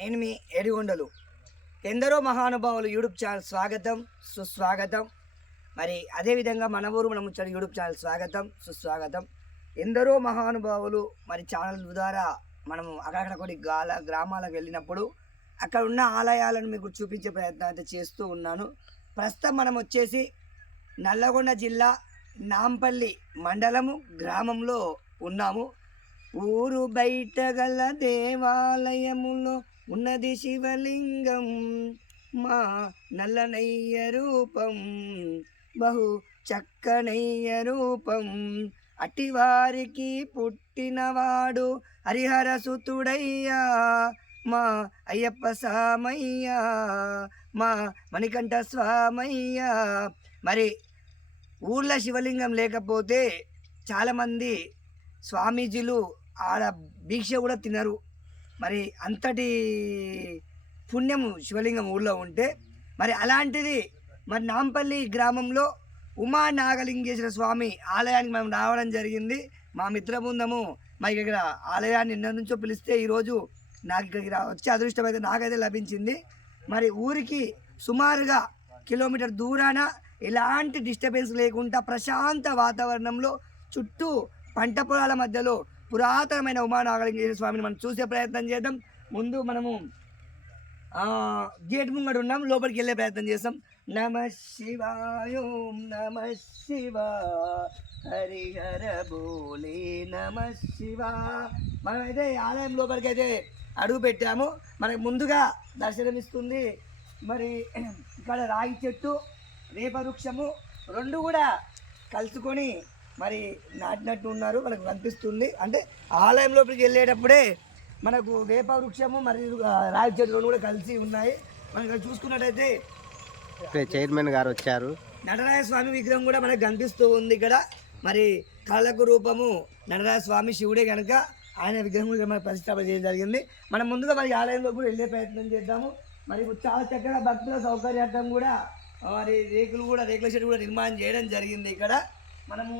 నేను మీ ఏడిగొండలు ఎందరో మహానుభావులు యూట్యూబ్ ఛానల్ స్వాగతం సుస్వాగతం. మరి అదేవిధంగా మన ఊరు మన ముచ్చడి యూట్యూబ్ ఛానల్ స్వాగతం సుస్వాగతం. ఎందరో మహానుభావులు మరి ఛానల్ ద్వారా మనము అక్కడక్కడ కొన్ని గాల గ్రామాలకు వెళ్ళినప్పుడు అక్కడ ఉన్న ఆలయాలను మీకు చూపించే ప్రయత్నం అయితే చేస్తూ ఉన్నాను. ప్రస్తుతం మనం వచ్చేసి నల్లగొండ జిల్లా నాంపల్లి మండలము గ్రామంలో ఉన్నాము. ఊరు బయట గల దేవాలయములో ఉన్నది శివలింగం మా నల్లనయ్య రూపం బహు చక్కనయ్య రూపం. అటివారికి పుట్టినవాడు హరిహర సుతుడయ్యా మా అయ్యప్ప స్వామయ్య మా మణికంఠ స్వామయ్య. మరి ఊర్లో శివలింగం లేకపోతే చాలామంది స్వామీజీలు ఆడ భిక్ష కూడా తినరు. మరి అంతటి పుణ్యము శివలింగం ఊళ్ళో ఉంటే మరి అలాంటిది మరి నాంపల్లి గ్రామంలో ఉమా నాగలింగేశ్వర స్వామి ఆలయానికి మనం రావడం జరిగింది. మా మిత్ర బృందము మాకు ఇక్కడ ఆలయాన్ని నిన్న నుంచో పిలిస్తే ఈరోజు నాకు ఇక్కడికి వచ్చే అదృష్టం అయితే నాకైతే లభించింది. మరి ఊరికి సుమారుగా కిలోమీటర్ దూరాన ఎలాంటి డిస్టర్బెన్స్ లేకుండా ప్రశాంత వాతావరణంలో చుట్టూ పంట పొలాల మధ్యలో పురాతనమైన ఉమానాగలింగేశ్వర స్వామిని మనం చూసే ప్రయత్నం చేద్దాం. ముందు మనము గేట్ ముంగడు ఉన్నాం లోపలికి వెళ్ళే ప్రయత్నం చేస్తాం. నమ శివాయో నమ శివ హరిహర బోలే నమ శివ. మనమైతే ఆలయం లోపలికి అయితే అడుగు పెట్టాము. మనకు ముందుగా దర్శనమిస్తుంది మరి ఇక్కడ రాగి చెట్టు వేప వృక్షము రెండు కూడా కలుసుకొని మరి నాటినట్టు ఉన్నారు మనకు కనిపిస్తుంది. అంటే ఆలయం లోపలికి వెళ్ళేటప్పుడే మనకు వేప వృక్షము మరియు చెట్టు రెండు కూడా కలిసి ఉన్నాయి. మనం ఇక్కడ చూసుకున్నట్టయితే చైర్మన్ గారు వచ్చారు. నటరాజ స్వామి విగ్రహం కూడా మనకు కనిపిస్తూ ఉంది ఇక్కడ. మరి కళలకు రూపము నటరాజ స్వామి శివుడే కనుక ఆయన విగ్రహం కూడా మనకు ప్రతిష్టాపన చేయడం జరిగింది. మనం ముందుగా మరి ఆలయంలో కూడా వెళ్ళే ప్రయత్నం చేద్దాము. మరి చాలా చక్కగా భక్తుల సౌకర్యార్థం కూడా మరి రేకులు కూడా రేకుల షెడ్ కూడా నిర్మాణం చేయడం జరిగింది ఇక్కడ. మనము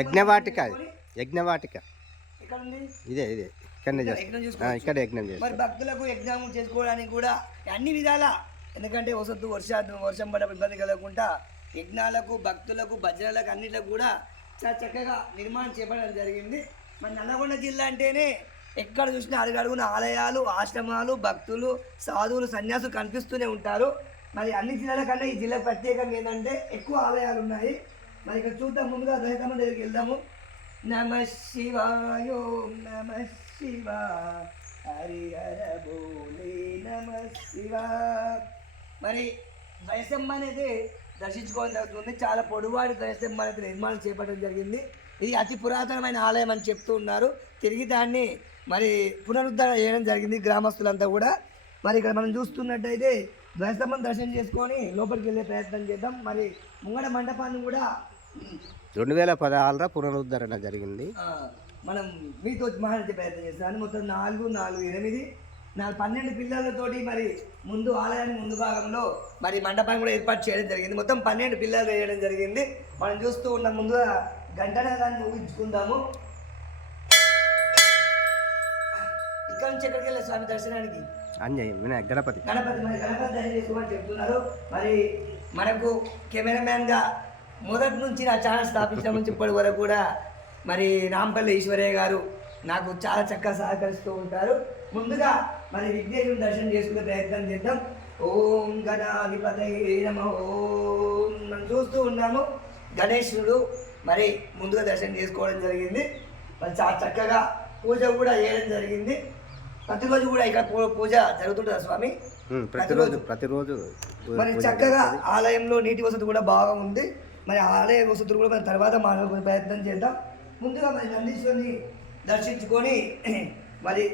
యజ్ఞవాటిక యజ్ఞవాటిక. ఇదే ఇదే. ఇక్కడనే ఇక్కడ చేస్తాం. ఇక్కడ యజ్ఞం మరి చేస్తాం భక్తులకు యజ్ఞం చేసుకోవడానికి కూడా అన్ని విధాల ఎందుకంటే వసతు వర్ష వర్షం పడేప్పుడు ఇబ్బంది కలగకుండా యజ్ఞాలకు భక్తులకు భజనలకు అన్నిటికి కూడా చాలా చక్కగా నిర్మాణం చేపట్టడం జరిగింది. మన నల్లగొండ జిల్లా అంటేనే ఎక్కడ చూసినా అడుగడుగున ఆలయాలు ఆశ్రమాలు భక్తులు సాధువులు సన్యాసులు కనిపిస్తూనే ఉంటారు. మరి అన్ని జిల్లాల కన్నా ఈ జిల్లా ప్రత్యేకంగా ఏంటంటే ఎక్కువ ఆలయాలు ఉన్నాయి. మరి ఇక్కడ చూద్దాం ముందుగా దళితమ్మ దగ్గరికి వెళ్దాము. నమ శివాయో నమ శివ హరిహర బోలే నమ శివ. మరి దయసమ్మ అనేది దర్శించుకోవడం జరుగుతుంది. చాలా పొడువాడి దయసమ్మ అనేది నిర్మాణం చేపట్టడం జరిగింది. ఇది అతి పురాతనమైన ఆలయం అని చెప్తూ ఉన్నారు. తిరిగి దాన్ని మరి పునరుద్ధరణ చేయడం జరిగింది గ్రామస్తులంతా కూడా. మరి ఇక్కడ మనం చూస్తున్నట్టయితే దయసమ్మని దర్శనం చేసుకొని లోపలికి వెళ్ళే ప్రయత్నం చేద్దాం. మరి ముంగడ మండపాన్ని కూడా రెండు వేల పదహారులో పునరుద్ధరణ జరిగింది. మనం మీతో మాట్లాడే ప్రయత్నం చేస్తాను మొత్తం నాలుగు నాలుగు ఎనిమిది నాలుగు పన్నెండు పిల్లలతోటి మరి ముందు ఆలయానికి ముందు భాగంలో మరి మండపాన్ని కూడా ఏర్పాటు చేయడం జరిగింది. మొత్తం పన్నెండు పిల్లలు వేయడం జరిగింది. మనం చూస్తూ ఉన్న ముందుగా గంటనే దాన్ని ఊహించుకుందాము. ఇక్కడ నుంచి ఎక్కడికి వెళ్ళారు స్వామి దర్శనానికి? అంజయ్ వినాయక్ గణపతి. గణపతి మరి గణపతి దర్శనం చేసుకోమని చెప్తున్నారు. మరి మనకు కెమెరామ్యాన్గా మొదటి నుంచి నా ఛానల్ స్థాపించిన నుంచి ఇప్పటి వరకు కూడా మరి రాంపల్లి ఈశ్వరయ్య గారు నాకు చాలా చక్కగా సహకరిస్తూ ఉంటారు. ముందుగా మరి విఘ్నేశ్వరుని దర్శనం చేసుకునే ప్రయత్నం చేద్దాం. ఓం గణాధిపతయ నమ. ఓం మనం చూస్తూ ఉన్నాము. గణేశుడు మరి ముందుగా దర్శనం చేసుకోవడం జరిగింది. మరి చాలా చక్కగా పూజ కూడా చేయడం జరిగింది. ప్రతిరోజు కూడా ఇక్కడ పూజ జరుగుతుంటుందా స్వామి? ప్రతిరోజు ప్రతిరోజు. మరి చక్కగా. ఆలయంలో నీటి వసతి కూడా బాగా ఉంది. మరి ఆలయ వసతులు కూడా మనం తర్వాత మానవ ప్రయత్నం చేద్దాం. ముందుగా మరి నందీశ్వరిని దర్శించుకొని మరి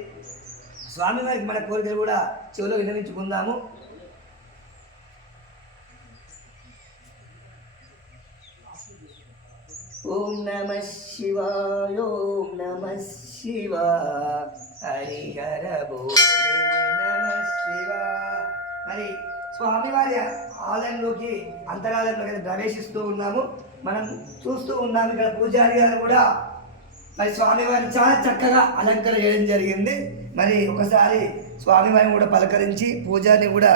స్వామి వారికి మన కోరికలు కూడా చెవిలో వినవించుకుందాము ఓం నమ శివాయ ఓం నమ శివ హరిహర బో నమ శివ. మరి స్వామివారి ఆలయంలోకి అంతరాలయంలోకి అయితే ప్రవేశిస్తూ ఉన్నాము. మనం చూస్తూ ఉన్నాము ఇక్కడ పూజారి గారు కూడా. మరి స్వామివారిని చాలా చక్కగా అలంకరణ చేయడం జరిగింది. మరి ఒకసారి స్వామివారిని కూడా పలకరించి పూజారిని కూడా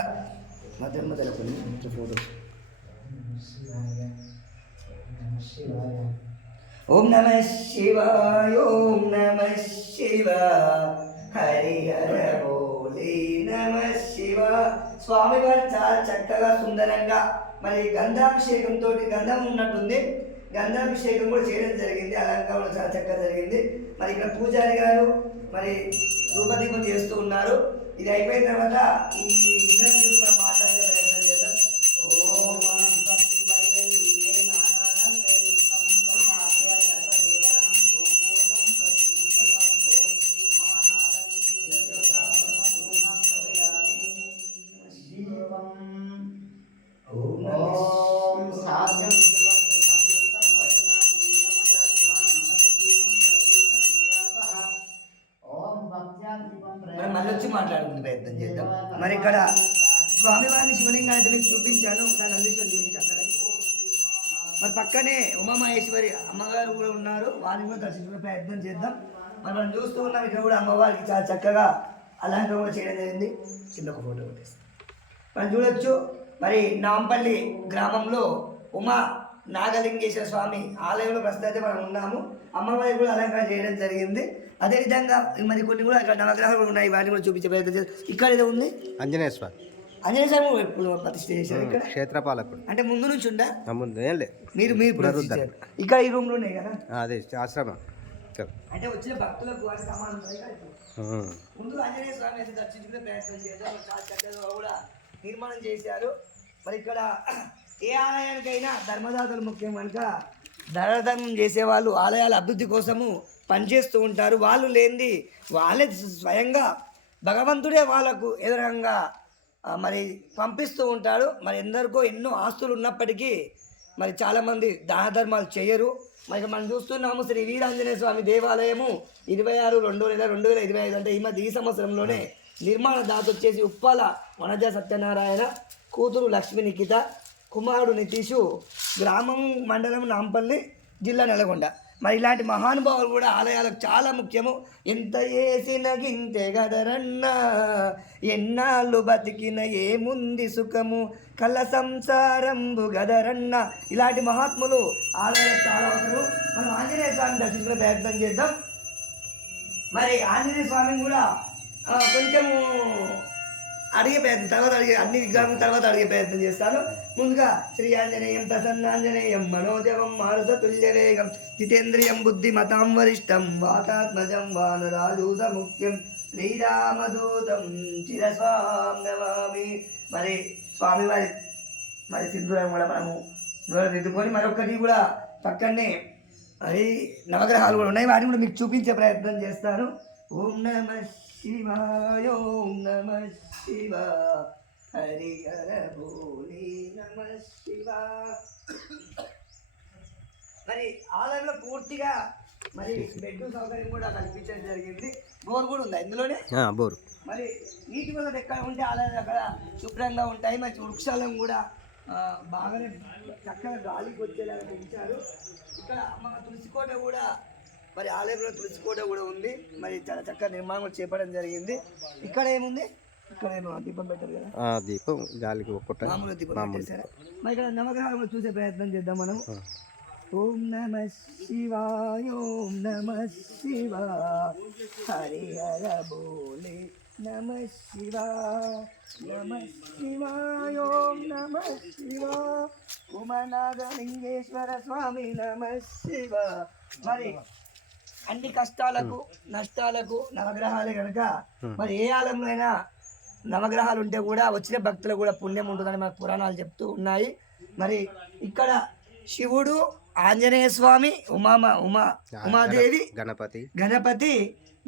మధ్య మధ్యలో కొన్ని ఓం నమ శివాయ ఓం నమ శివ. హరి హర బోలే నమ శివ. స్వామివారు చాలా చక్కగా సుందరంగా మరి గంధాభిషేకంతో గంధం ఉన్నట్టుంది. గంధాభిషేకం కూడా చేయడం జరిగింది. అలంకారం చాలా చక్కగా జరిగింది. మరి ఇక్కడ పూజారి గారు మరి రూపదీపం చేస్తూ ఉన్నారు. ఇది అయిపోయిన తర్వాత ఈ విగ్రహం గురించి ఇక్కడ స్వామివారిని శివలింగాన్ని అయితే మీకు చూపించాను ఒకసారి నందీశ్వరం చూపించాను కదా. మరి పక్కనే ఉమామహేశ్వరి అమ్మగారు కూడా ఉన్నారు. వారిని కూడా దర్శించుకునే ప్రయత్నం చేద్దాం. మరి మనం చూస్తూ ఉన్నాం ఇక్కడ కూడా అమ్మవారికి చాలా చక్కగా అలంకరణ కూడా చేయడం జరిగింది. కింద ఒక ఫోటో పెట్టేస్తాం. మనం చూడొచ్చు మరి నాంపల్లి గ్రామంలో ఉమా నాగలింగేశ్వర స్వామి ఆలయంలో ప్రస్తుతం అయితే మనం ఉన్నాము. అమ్మవారికి కూడా అలంకరణ చేయడం జరిగింది. అదేవిధంగా మరి కొన్ని కూడా ఇక్కడ నవగ్రహాలు కూడా ఉన్నాయి వాటిని కూడా చూపించే ప్రయత్నం చేస్తాం. ఇక్కడ ఏదో ఉంది? ఆంజనేయ స్వామి. ఆంజనేయ స్వామి ఎప్పుడు ప్రతిష్ఠ చేశారు ఇక్కడ? క్షేత్రపాలకుడు అంటే ముందు నుంచి ఉందా? ముందు ఏం మీరు మీరు పునరుద్ధరణ. ఇక్కడ ఈ రూమ్లో ఉన్నాయి కదా? అదే ఆశ్రమం. అంటే వచ్చిన భక్తులకు సమానం. ముందు ఆంజనేయ స్వామి అయితే దర్శించుకునే ప్రయత్నం చేద్దాం. చాలా చక్కగా కూడా నిర్మాణం చేశారు. మరి ఇక్కడ ఏ ఆలయానికైనా ధర్మదాతలు ముఖ్యం కనుక ధనధర్మం చేసేవాళ్ళు ఆలయాల అభివృద్ధి కోసము పనిచేస్తూ ఉంటారు. వాళ్ళు లేనిది వాళ్ళే స్వయంగా భగవంతుడే వాళ్ళకు ఎదురంగా మరి పంపిస్తూ ఉంటాడు. మరి ఎందరికో ఎన్నో ఆస్తులు ఉన్నప్పటికీ మరి చాలామంది దాన ధర్మాలు చేయరు. మరి మనం చూస్తున్నాము శ్రీ వీరాంజనేయ స్వామి దేవాలయము ఇరవై ఆరు రెండు వేల రెండు వేల ఇరవై ఐదు అంటే ఈ మధ్య ఈ సంవత్సరంలోనే నిర్మాణ దాత వచ్చేసి ఉప్పాల వనజ సత్యనారాయణ కూతురు లక్ష్మీ నిఖిత కుమారుడు నితీషు గ్రామం మండలం నాంపల్లి జిల్లా నల్గొండ. మరి ఇలాంటి మహానుభావులు కూడా ఆలయాలకు చాలా ముఖ్యము. ఎంత వేసిన గింతే గదరన్నా ఎన్నాళ్ళు బతికిన ఏముంది సుఖము? కళ్ళ సంసారంబు గదరన్న ఇలాంటి మహాత్ములు ఆలయాలకు చాలా అవసరం మనం ఆంజనేయ స్వామిని దర్శించిన ప్రయత్నం చేద్దాం. మరి ఆంజనేయ స్వామిని కూడా కొంచెము అడిగే ప్రయత్నం తర్వాత అడిగే అన్ని విగ్రహం తర్వాత అడిగే ప్రయత్నం చేస్తాను. ముందుగా శ్రీ ఆంజనేయం ప్రసన్నాంజనేయం మనోజవం మారుత తుల్యవేగం జితేంద్రియం బుద్ధిమతాం వరిష్టం వాతాత్మజం వానరాజూత ముఖ్యం శ్రీరామదూతం చిరస్వాం నమామి. మరి స్వామి వారి మరి సింధూరం కూడా మనము దిద్దుకొని మరొకటి కూడా పక్కనే మరి నవగ్రహాలు కూడా ఉన్నాయి. వాటిని కూడా మీకు చూపించే ప్రయత్నం చేస్తాను. ఓం నమ శివాయ ఓం నమ శివ హరి హర భోలే నమ శివ. మరి ఆలయంలో పూర్తిగా మరి బెడ్ సౌకర్యం కూడా కల్పించడం జరిగింది. బోర్ కూడా ఉంది ఇందులోనే? బోరు. మరి నీటి వసతి ఎక్కడ ఉంటే ఆలయాలు అక్కడ శుభ్రంగా ఉంటాయి. మరి వృక్షాలను కూడా బాగానే చక్కగా గాలికి వచ్చేలాగా పెంచారు. ఇక్కడ మన తులసికోట కూడా మరి ఆలయంలో తులసికోట కూడా ఉంది. మరి చాలా చక్కగా నిర్మాణం చేపట్టడం జరిగింది. ఇక్కడ ఏముంది? ఇక్కడ దీపం పెట్టారు కదా? దీపం గాలికి ఒక్కట. మరి ఇక్కడ నవగ్రహాలు చూసే ప్రయత్నం చేద్దాం మనం. ఓం నమ శివాయ ఓం నమ శివ హరి హర బోలే నమ శివ నమ శివాయ ఓం నమ శివ ఉమనాగలింగేశ్వర స్వామి నమ శివ. మరి అన్ని కష్టాలకు నష్టాలకు నవగ్రహాలే కనుక మరి ఏ ఆలయంలో అయినా నవగ్రహాలు ఉంటే కూడా వచ్చిన భక్తులకు కూడా పుణ్యం ఉంటుందని మన పురాణాలు చెప్తూ ఉన్నాయి. మరి ఇక్కడ శివుడు ఆంజనేయ స్వామి ఉమామ ఉమా ఉమాదేవి గణపతి. గణపతి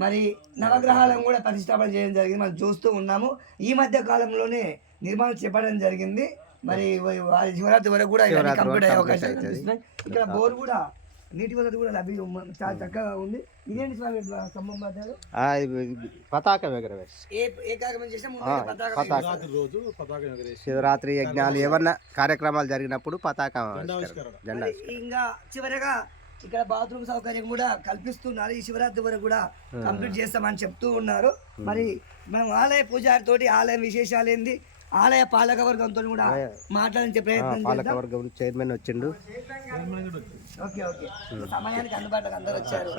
మరి నవగ్రహాలను కూడా ప్రతిష్టాపన చేయడం జరిగింది. మనం చూస్తూ ఉన్నాము. ఈ మధ్య కాలంలోనే నిర్మాణం చేపట్టడం జరిగింది. మరి శివరాత్రి వరకు కూడా కంప్లీట్ అయ్యే అవకాశాలు ఇక్కడ బోర్ కూడా నీటి వసతి కూడా లభ్య చాలా చక్కగా ఉంది. ఇదేంటి స్వామి స్తంభం పతాక పతాక పతాక. శివరాత్రి యజ్ఞాలు ఏమన్నా కార్యక్రమాలు జరిగినప్పుడు పతాక జెండా ఇంకా చివరగా ఇక్కడ బాత్రూమ్ సౌకర్యం కూడా కల్పిస్తున్నారు. ఈ శివరాత్రి వరకు కూడా కంప్లీట్ చేస్తామని చెప్తూ ఉన్నారు. మరి మనం ఆలయ పూజారి తోటి ఆలయం విశేషాలు ఏంది? ఆలయ పాలక వర్గంతో కూడా మాట్లాడించే ప్రయత్నం పాలక వర్గం చైర్మన్ వచ్చిండు. Okay okay. సమయానికి అందుబాటులోకి అందరూ వచ్చారు.